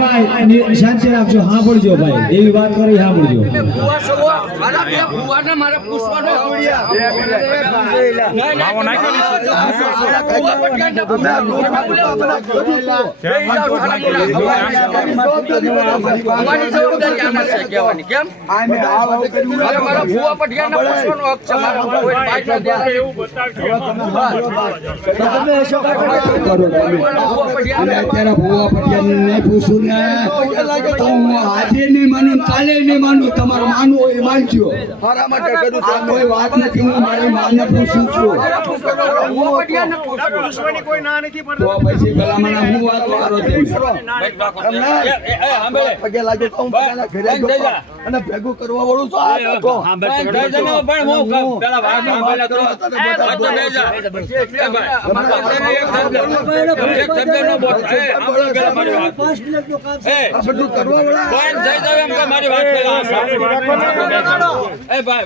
ભાઈ શાંતિ રાખજો, સાંભળજો ભાઈ, એવી વાત કરી સાંભળજો. અત્યારે ભૂવા પટિયાને નહીં પૂછું ને તો હું આજે નહીં માનું, કાલે નહીં માનું. તમારું માનવું હોય એ માનજો. મારા માટે કરું તો કોઈ વાત નથી. હું મારી માને પૂછું છું. તો પછી ભલામણ હું વાત કરો પગે લાગે તો હું ઘરે અને ભેગું કરવા વાળું છું.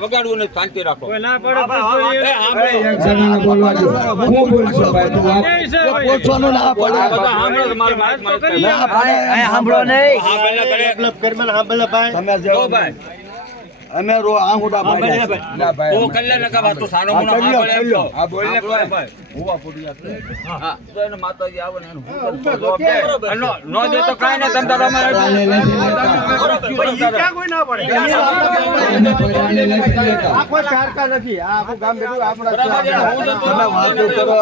વગાડવું નથી, શાંતિ રાખો. અમે રો આંગુડા ભાઈ ઓ કલ્યાણ નકા વાત તો સાનો મુનો આ બોલ ને ભાઈ હુવા પડી જશે. હા તો એને માતાજી આવે ને હું નો દે તો કાઈ ને તમ તારો અમારે ક્યાં કોઈ ના પડે આખો ચારકા નથી. આ આખું ગામ બેઠું આપણા તમે વાતો કરો.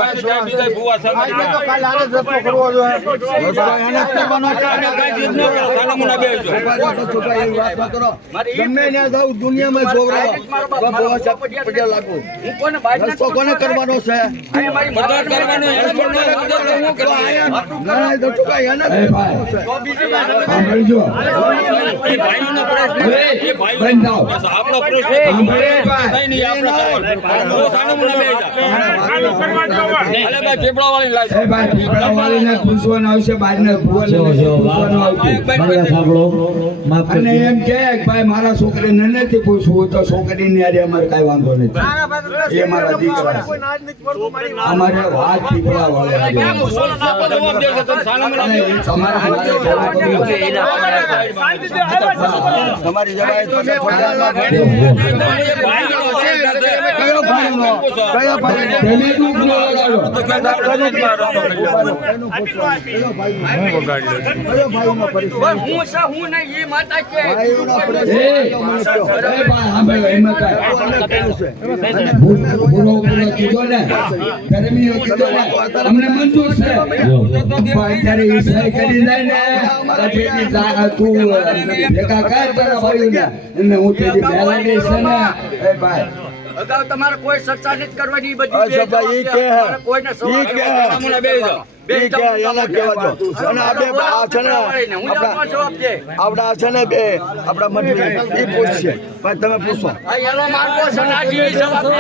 બીજા ભૂવા છે તો કાલ આને જતો કરવો જોઈએ. એને કરવાનો છે. કાઈ જીત ન કરો, સાનો મુના બેજો. વાત કરો. ગમે ને જાવ દુનિયામાં જોવરાવો ભૂવા સાહેબ પગે લાગુ. હું કોને બાઈક રસ્તો કોને કરવાનો છે? આ મારી મદદ કરવાનો છે. હું કરવા ના તો ચુકાય એને તો બીજી વાત સાંભળજો. એ ભાઈનો પ્રશ્ન એ ભાઈ બંધ થાઓ. બસ આપણો પ્રશ્ન કઈ નહીં આપણો સાનો મુના બેજા. ચાલુ કરવા દો ભાઈ. અલે ભાઈ પેપડા વાળી લાવ. એ ભાઈ પીપળા વાળીને પૂછવાનું આવશે. બાજને ભૂવાને પૂછવાનું આવશે. સાંભળો, માફ અને કરજો. એમ કે ભાઈ મારા છોકરીને નથી પૂછવું તો છોકરીને યારે અમારે કાંઈ વાંધો નથી. એ મારા દીકરા અમારે વાત પીપળા વાળા ક્યાં પૂછવાનો ના પડે જવાબ દેજો તમે સાનો મુના બેજો. તમારી જવાય તો કયો ભાઈનો? કયો ભાઈનો? તમે દુઃખ ન લગાડો. કયો ભાઈનો પરિચય? હું છે હું નહીં એ માતા કે ભાઈનો પરિચય મને કહો. એ ભાઈ સાંભળો, એમાં કાંઈ ભૂલો કીધો ને, ગરમીઓ કીધો ને, અમને મંજૂર છે. પણ અત્યારે એ સહી કરી જાય ને પછી તું ભેગા કર તારા ભાઈઓને. એને હું તેની પહેલા દઈશ ને. એ ભાઈ અગાઉ તમારે કોઈ ચર્ચા નથી કરવાની. બધી અચ્છા ભાઈ, ઈ કે કોઈને ઈ કે સાનો મુના બેજો. ઈ કે એના કહેવા દો. અને આ બે આ છે ને જવાબ દે. આપણા છે ને બે આપણા મંત્રી એ પૂછશે. ભાઈ તમે પૂછો. આ એનો માર્ગો છે નાજી જવાબ દે.